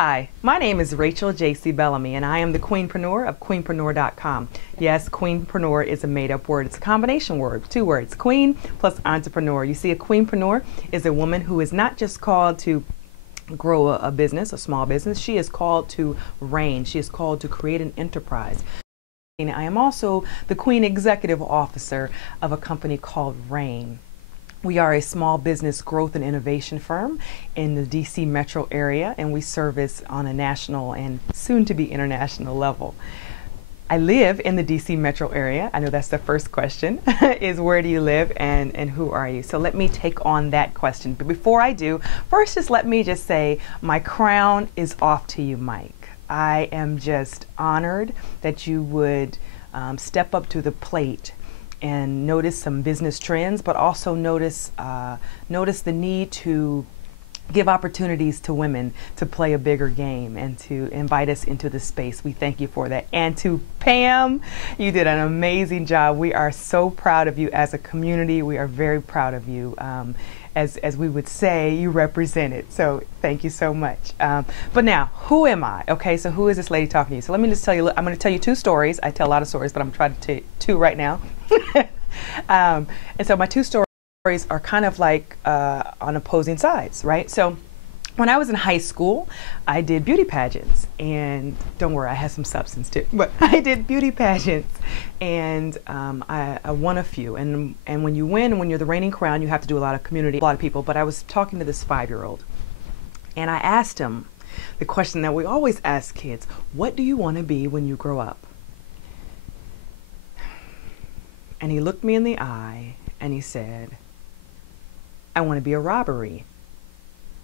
Hi, my name is Rachel J.C. Bellamy, and I am the Queenpreneur of Queenpreneur.com. Yes, Queenpreneur is a made-up word. It's a combination word, two words, queen plus entrepreneur. You see, a Queenpreneur is a woman who is not just called to grow a business, a small business. She is called to reign. She is called to create an enterprise. I am also the Queen Executive Officer of a company called RAIN. We are a small business growth and innovation firm in the DC metro area, and we service on a national and soon to be international level. I live in the DC metro area. I know that's the first question, is where do you live and who are you? So let me take on that question. But before I do, first let me say my crown is off to you, Mike. I am just honored that you would step up to the plate and notice some business trends, but also notice the need to give opportunities to women to play a bigger game and to invite us into the space. We thank you for that. And to Pam, you did an amazing job. We are so proud of you as a community. We are very proud of you. As we would say, you represent it. So thank you so much. But now, who am I? Okay, so who is this lady talking to you? So let me just tell you, I'm going to tell you two stories. I tell a lot of stories, but I'm trying to tell two right now. And so my two stories are kind of like on opposing sides, right? So when I was in high school, I did beauty pageants, and don't worry, I had some substance too, but I did beauty pageants, and I won a few, and when you win, when you're the reigning crown, you have to do a lot of people, but I was talking to this 5-year-old, and I asked him the question that we always ask kids: what do you want to be when you grow up? And he looked me in the eye, and he said, I want to be a robber.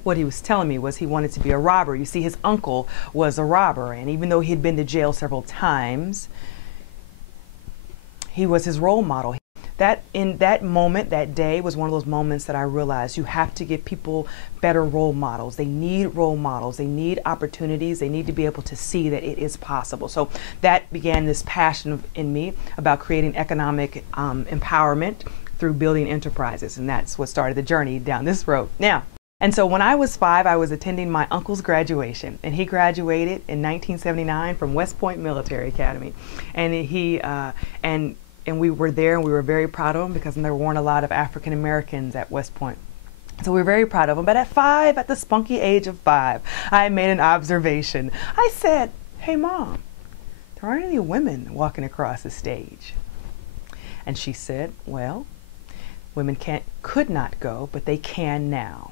What he was telling me was he wanted to be a robber. You see, his uncle was a robber, and even though he'd been to jail several times, he was his role model. In that moment, that day, was one of those moments that I realized you have to give people better role models. They need role models. They need opportunities. They need to be able to see that it is possible. So that began this passion in me about creating economic empowerment through building enterprises, and that's what started the journey down this road. Now, and so when I was 5, I was attending my uncle's graduation, and he graduated in 1979 from West Point Military Academy, and and we were there, and we were very proud of him because there weren't a lot of African Americans at West Point. So we were very proud of him. But at 5, at the spunky age of 5, I made an observation. I said, hey Mom, there aren't any women walking across the stage. And she said, well, women could not go, but they can now.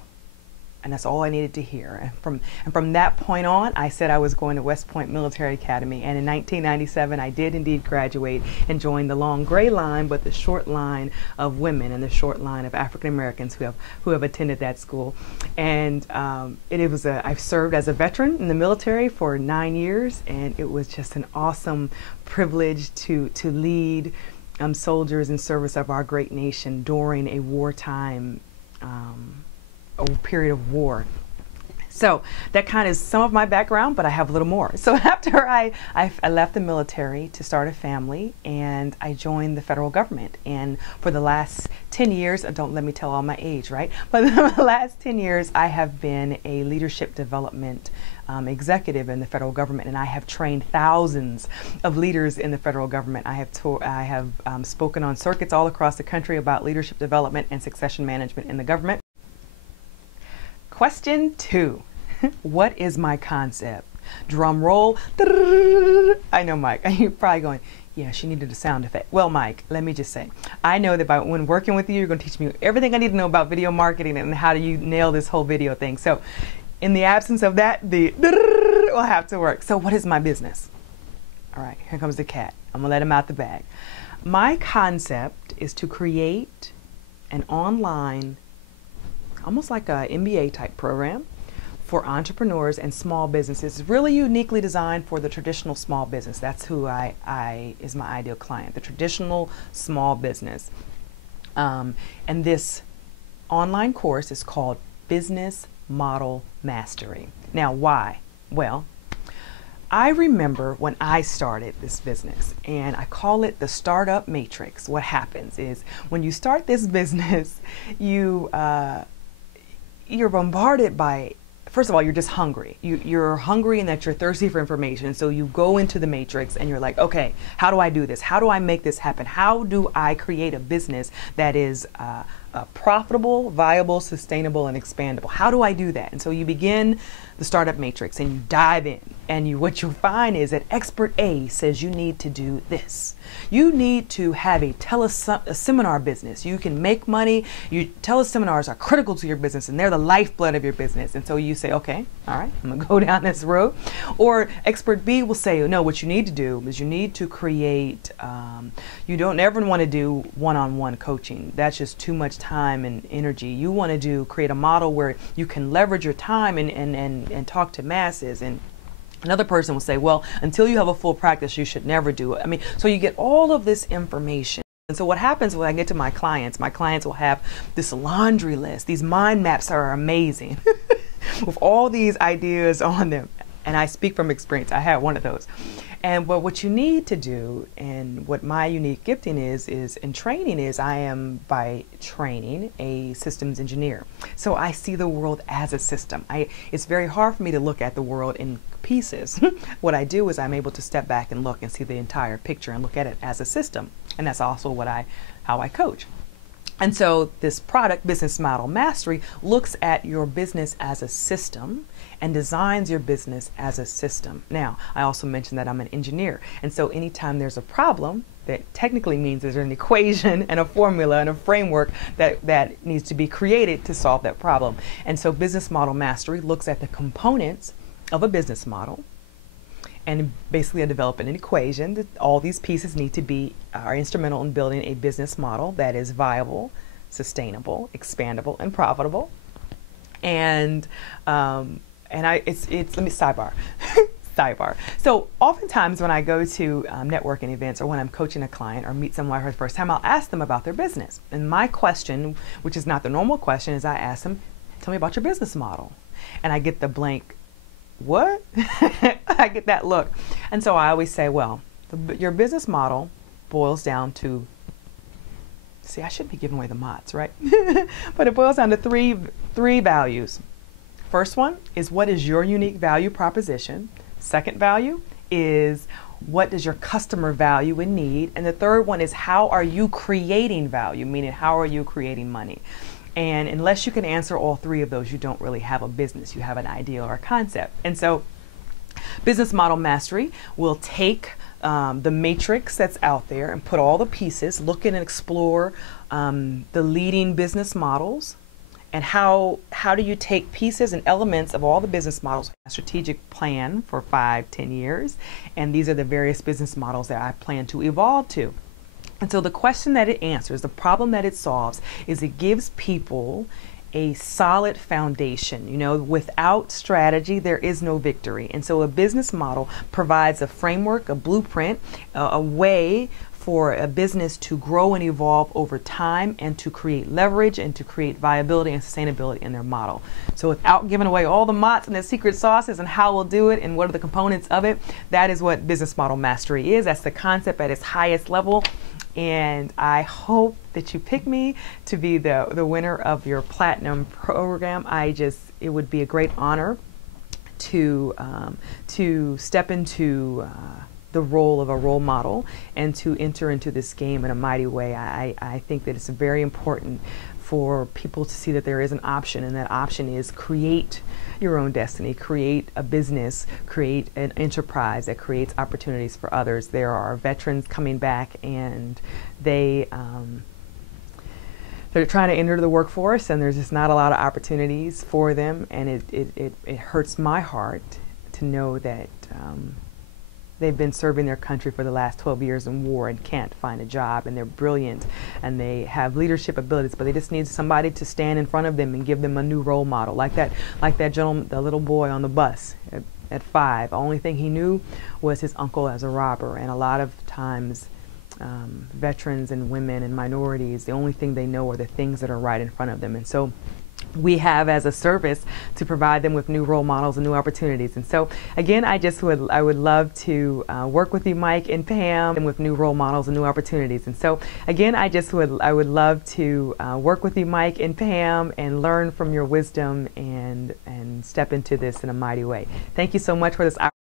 And that's all I needed to hear. And from that point on, I said I was going to West Point Military Academy. And in 1997, I did indeed graduate and join the long gray line, but the short line of women and the short line of African Americans who have attended that school. And I've served as a veteran in the military for 9 years, and it was just an awesome privilege to lead soldiers in service of our great nation during a wartime a period of war. So that kind of is some of my background, but I have a little more. So after I left the military to start a family, and I joined the federal government. And for the last 10 years, don't let me tell all my age, right? But the last 10 years, I have been a leadership development executive in the federal government, and I have trained thousands of leaders in the federal government. I have spoken on circuits all across the country about leadership development and succession management in the government. Question 2, what is my concept? Drum roll. I know, Mike, you're probably going, yeah, she needed a sound effect. Well, Mike, let me just say, I know that when working with you, you're going to teach me everything I need to know about video marketing and how do you nail this whole video thing. So in the absence of that, the will have to work. So what is my business? All right, here comes the cat. I'm going to let him out the bag. My concept is to create an online, almost like a MBA type program for entrepreneurs and small businesses. It's really uniquely designed for the traditional small business. That's who is my ideal client, the traditional small business. And this online course is called Business Model Mastery. Now, why? Well, I remember when I started this business, and I call it the startup matrix. What happens is when you start this business, you're bombarded by first of all, you're just hungry. You're hungry and that you're thirsty for information. So you go into the matrix and you're like, okay, how do I do this? How do I make this happen? How do I create a business that is profitable, viable, sustainable, and expandable? How do I do that? And so you begin the startup matrix and you dive in, and what you'll find is that expert A says you need to do this. You need to have a teleseminar business. You can make money. Teleseminars are critical to your business and they're the lifeblood of your business. And so you say, okay, all right, I'm gonna go down this road. Or expert B will say, no, what you need to do is you need to create, you don't ever want to do one-on-one coaching. That's just too much time and energy. You want to create a model where you can leverage your time and talk to masses. And another person will say, well, until you have a full practice, you should never do it. I mean, so you get all of this information. And so what happens when I get to my clients will have this laundry list. These mind maps are amazing with all these ideas on them. And I speak from experience. I had one of those. And what you need to do, and what my unique gifting is in training, is I am by training a systems engineer. So I see the world as a system. It's very hard for me to look at the world in pieces. What I do is I'm able to step back and look and see the entire picture and look at it as a system. And that's also how I coach. And so this product, Business Model Mastery, looks at your business as a system and designs your business as a system. Now, I also mentioned that I'm an engineer. And so anytime there's a problem, that technically means there's an equation and a formula and a framework that needs to be created to solve that problem. And so Business Model Mastery looks at the components of a business model, and basically I develop an equation that all these pieces are instrumental in building a business model that is viable, sustainable, expandable, and profitable. And let me sidebar. Sidebar. So oftentimes when I go to networking events, or when I'm coaching a client or meet someone for the first time, I'll ask them about their business. And my question, which is not the normal question, is I ask them, tell me about your business model. And I get the blank, what? I get that look. And so I always say, well, your business model boils down to, see, I shouldn't be giving away the mods, right? But it boils down to three values. First one is, what is your unique value proposition? Second value is, what does your customer value and need? And the third one is, how are you creating value? Meaning, how are you creating money? And unless you can answer all three of those, you don't really have a business. You have an idea or a concept. And so Business Model Mastery will take the matrix that's out there and put all the pieces, look at and explore the leading business models, and how do you take pieces and elements of all the business models, a strategic plan for 5-10 years, and these are the various business models that I plan to evolve to. And so the question that it answers, the problem that it solves, is it gives people a solid foundation. You know, without strategy, there is no victory. And so a business model provides a framework, a blueprint, a way for a business to grow and evolve over time, and to create leverage and to create viability and sustainability in their model. So without giving away all the mots and the secret sauces and how we'll do it and what are the components of it, that is what Business Model Mastery is. That's the concept at its highest level. And I hope that you pick me to be the winner of your Platinum program. It would be a great honor to step into the role of a role model and to enter into this game in a mighty way. I think that it's very important for people to see that there is an option, and that option is create your own destiny, create a business, create an enterprise that creates opportunities for others. There are veterans coming back, and they're trying to enter the workforce, and there's just not a lot of opportunities for them, and it hurts my heart to know that they've been serving their country for the last 12 years in war and can't find a job, and they're brilliant and they have leadership abilities, but they just need somebody to stand in front of them and give them a new role model, like that gentleman, the little boy on the bus at 5. The only thing he knew was his uncle as a robber. And a lot of times veterans and women and minorities, the only thing they know are the things that are right in front of them. And so we have as a service to provide them with new role models and new opportunities. And so again, I would love to work with you, Mike and Pam, and with new role models and new opportunities. And so again, I would love to work with you, Mike and Pam, and learn from your wisdom and step into this in a mighty way. Thank you so much for this opportunity.